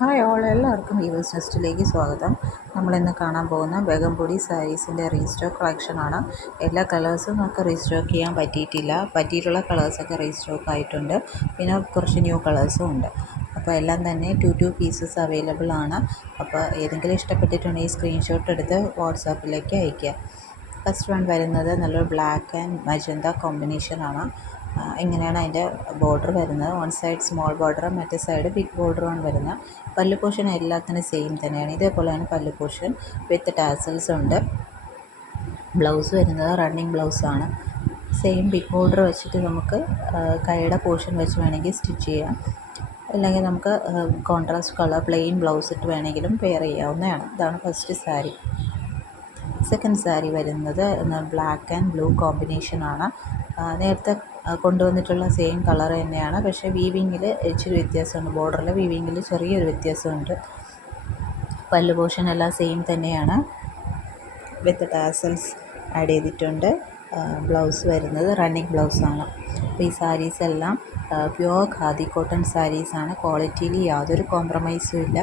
Hi all, എല്ലാവർക്കും weavers നെസ്റ്റിലേക്ക് സ്വാഗതം. നമ്മളിന്ന് കാണാൻ പോകുന്ന ബേഗംപൊടി സാരീസിൻ്റെ റീസ്റ്റോക്ക് കളക്ഷനാണ്. എല്ലാ കളേഴ്സും നമുക്ക് റീസ്റ്റോക്ക് ചെയ്യാൻ പറ്റിയിട്ടുള്ള കളേഴ്സൊക്കെ റീസ്റ്റോക്ക് ആയിട്ടുണ്ട്. പിന്നെ കുറച്ച് ന്യൂ കളേഴ്സും ഉണ്ട്. അപ്പോൾ എല്ലാം തന്നെ ടു പീസസ് അവൈലബിൾ ആണ്. അപ്പോൾ ഏതെങ്കിലും ഇഷ്ടപ്പെട്ടിട്ടുണ്ടെങ്കിൽ സ്ക്രീൻഷോട്ട് എടുത്ത് വാട്സാപ്പിലേക്ക് അയയ്ക്കുക. ഫസ്റ്റ് വൺ വരുന്നത് നല്ലൊരു ബ്ലാക്ക് ആൻഡ് മജന്ത കോമ്പിനേഷനാണ്. ഇങ്ങനെയാണ് അതിൻ്റെ ബോർഡർ വരുന്നത്. വൺ സൈഡ് സ്മോൾ ബോർഡർ, മറ്റേ സൈഡ് ബിഗ് ബോർഡറാണ് വരുന്നത്. പല്ലു പോർഷൻ എല്ലാത്തിനും സെയിം തന്നെയാണ്. ഇതേപോലെയാണ് പല്ലു പോർഷൻ വിത്ത് ടാസൽസ് ഉണ്ട്. ബ്ലൗസ് വരുന്നത് റണ്ണിങ് ബ്ലൗസാണ്. സെയിം ബിഗ് ബോർഡർ വെച്ചിട്ട് നമുക്ക് കൈയുടെ പോർഷൻ വെച്ച് വേണമെങ്കിൽ സ്റ്റിച്ച് ചെയ്യാം. അല്ലെങ്കിൽ നമുക്ക് കോൺട്രാസ്റ്റ് കളർ പ്ലെയിൻ ബ്ലൗസ് ഇട്ട് വേണമെങ്കിലും പെയർ ചെയ്യാവുന്നതാണ്. ഇതാണ് ഫസ്റ്റ് സാരി. സെക്കൻഡ് സാരി വരുന്നത് ബ്ലാക്ക് ആൻഡ് ബ്ലൂ കോമ്പിനേഷനാണ്. നേരത്തെ കൊണ്ടുവന്നിട്ടുള്ള സെയിം കളർ തന്നെയാണ്, പക്ഷേ വീവിങ്ങിൽ ഇച്ചിരി വ്യത്യാസമുണ്ട്. ബോർഡറിൽ വീവിങ്ങിൽ ചെറിയൊരു വ്യത്യാസമുണ്ട്. പല്ലു പോർഷൻ എല്ലാം സെയിം തന്നെയാണ്. വിത്ത് ടാസൽസ് ആഡ് ചെയ്തിട്ടുണ്ട്. ബ്ലൗസ് വരുന്നത് റണ്ണിങ് ബ്ലൗസാണ്. അപ്പോൾ ഈ സാരീസ് എല്ലാം പ്യുവർ ഖാദി കോട്ടൺ സാരീസാണ്. ക്വാളിറ്റിയിൽ യാതൊരു കോംപ്രമൈസും ഇല്ല.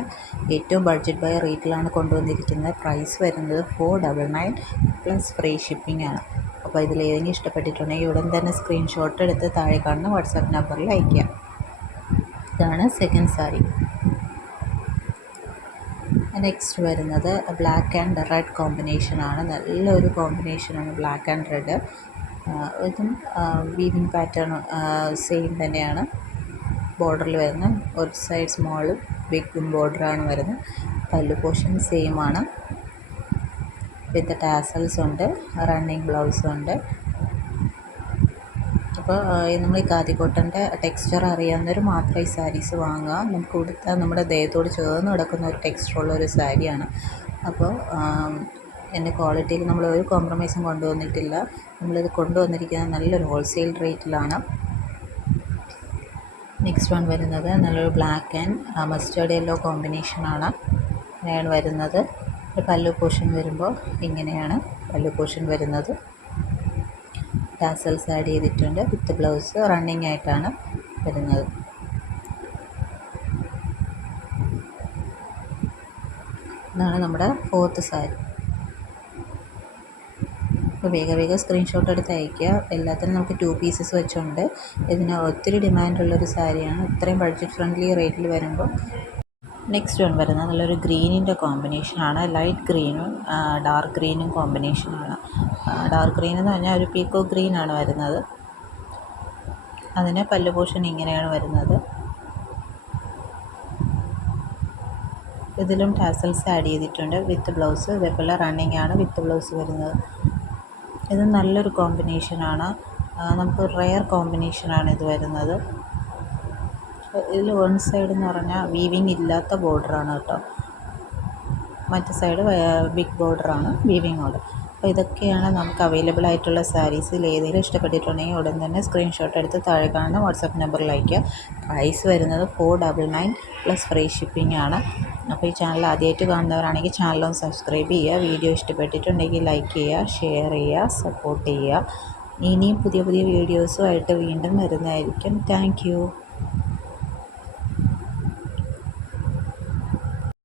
ഏറ്റവും ബഡ്ജറ്റ് ബൈ റേറ്റിലാണ് കൊണ്ടുവന്നിരിക്കുന്നത്. പ്രൈസ് വരുന്നത് 499 പ്ലസ് ഫ്രീ ഷിപ്പിംഗ് ആണ്. അപ്പോൾ ഇതിലേതെങ്കിലും ഇഷ്ടപ്പെട്ടിട്ടുണ്ടെങ്കിൽ ഉടൻ തന്നെ സ്ക്രീൻഷോട്ട് എടുത്ത് താഴെ കാണുന്ന വാട്സാപ്പ് നമ്പറിൽ അയയ്ക്കുക. ഇതാണ് സെക്കൻഡ് സാരി. നെക്സ്റ്റ് വരുന്നത് ബ്ലാക്ക് ആൻഡ് റെഡ് കോമ്പിനേഷനാണ്. നല്ലൊരു കോമ്പിനേഷനാണ് ബ്ലാക്ക് ആൻഡ് റെഡ്. ഇതും വീവിങ് പാറ്റേൺ സെയിം തന്നെയാണ്. ബോർഡറിൽ വരുന്ന ഒരു സൈഡ് സ്മോളും ബിഗും ബോർഡറാണ് വരുന്നത്. പല്ലു പോർഷൻ സെയിം ആണ്. വിത്ത് ടാസൽസ് ഉണ്ട്, റണ്ണിങ് ബ്ലൗസും ഉണ്ട്. അപ്പോൾ നമ്മൾ ഈ ഖാദി കോട്ടൻ്റെ ടെക്സ്ചർ അറിയാവുന്നവർ മാത്രം ഈ സാരീസ് വാങ്ങുക. നമുക്ക് ഉടുത്താൽ നമ്മുടെ ദേഹത്തോട് ചേർന്ന് കിടക്കുന്ന ഒരു ടെക്സ്ചറുള്ള ഒരു സാരിയാണ്. അപ്പോൾ എൻ്റെ ക്വാളിറ്റിയിൽ നമ്മൾ ഒരു കോംപ്രമൈസും കൊണ്ടുവന്നിട്ടില്ല. നമ്മളിത് കൊണ്ടുവന്നിരിക്കുന്നത് നല്ലൊരു ഹോൾസെയിൽ റേറ്റിലാണ്. നെക്സ്റ്റ് വൺ വരുന്നത് നല്ലൊരു ബ്ലാക്ക് ആൻഡ് മസ്റ്റേർഡ് യെല്ലോ കോമ്പിനേഷനാണ്. ഇങ്ങനെയാണ് വരുന്നത്. പല്ലു പോർഷൻ വരുമ്പോൾ ഇങ്ങനെയാണ് പല്ലു പോർഷൻ വരുന്നത്. ടാസൽസ് ആഡ് ചെയ്തിട്ടുണ്ട്. വിത്ത് ബ്ലൗസ് റണ്ണിങ് ആയിട്ടാണ് വരുന്നത്. ഇതാണ് നമ്മുടെ ഫോർത്ത് സാരി. അപ്പോൾ വേഗം സ്ക്രീൻഷോട്ട് എടുത്ത് അയയ്ക്കുക. എല്ലാത്തിനും നമുക്ക് 2 പീസസ് വെച്ചുണ്ട്. ഇതിന് ഒത്തിരി ഡിമാൻഡുള്ളൊരു സാരിയാണ്. ഇത്രയും ബഡ്ജറ്റ് ഫ്രണ്ട്ലി റേറ്റിൽ വരുമ്പോൾ. നെക്സ്റ്റ് വൺ വരുന്നത് നല്ലൊരു ഗ്രീനിൻ്റെ കോമ്പിനേഷനാണ്. ലൈറ്റ് ഗ്രീനും ഡാർക്ക് ഗ്രീനും കോമ്പിനേഷനാണ്. ഡാർക്ക് ഗ്രീൻ എന്ന് പറഞ്ഞാൽ ഒരു പീക്കോ ഗ്രീനാണ് വരുന്നത്. അതിന് പല്ലു പോർഷൻ ഇങ്ങനെയാണ് വരുന്നത്. ഇതിലും ടാസൽസ് ആഡ് ചെയ്തിട്ടുണ്ട്. വിത്ത് ബ്ലൗസ് ഇതേപോലെ റണ്ണിങ് ആണ് വിത്ത് ബ്ലൗസ് വരുന്നത്. ഇത് നല്ലൊരു കോമ്പിനേഷനാണ്. നമുക്ക് റെയർ കോമ്പിനേഷനാണ് ഇത് വരുന്നത്. ഇതിൽ വൺ സൈഡ് എന്ന് പറഞ്ഞാൽ വീവിങ് ഇല്ലാത്ത ബോർഡറാണ് കേട്ടോ. മറ്റേ സൈഡ് ബിഗ് ബോർഡറാണ് വീവിങ്ങോട്. അപ്പോൾ ഇതൊക്കെയാണ് നമുക്ക് അവൈലബിൾ ആയിട്ടുള്ള സാരീസിൽ ഏതെങ്കിലും ഇഷ്ടപ്പെട്ടിട്ടുണ്ടെങ്കിൽ ഉടൻ തന്നെ സ്ക്രീൻഷോട്ട് എടുത്ത് താഴെ കാണുന്ന വാട്സാപ്പ് നമ്പറിൽ അയയ്ക്കുക. പ്രൈസ് വരുന്നത് 499 പ്ലസ് ഫ്രീ ഷിപ്പിംഗ് ആണ്. അപ്പോൾ ഈ ചാനൽ ആദ്യമായിട്ട് കാണുന്നവരാണെങ്കിൽ ചാനലൊന്ന് സബ്സ്ക്രൈബ് ചെയ്യുക. വീഡിയോ ഇഷ്ടപ്പെട്ടിട്ടുണ്ടെങ്കിൽ ലൈക്ക് ചെയ്യുക, ഷെയർ ചെയ്യുക, സപ്പോർട്ട് ചെയ്യുക. ഇനിയും പുതിയ വീഡിയോസുമായിട്ട് വീണ്ടും വരുന്നതായിരിക്കും. Thank you.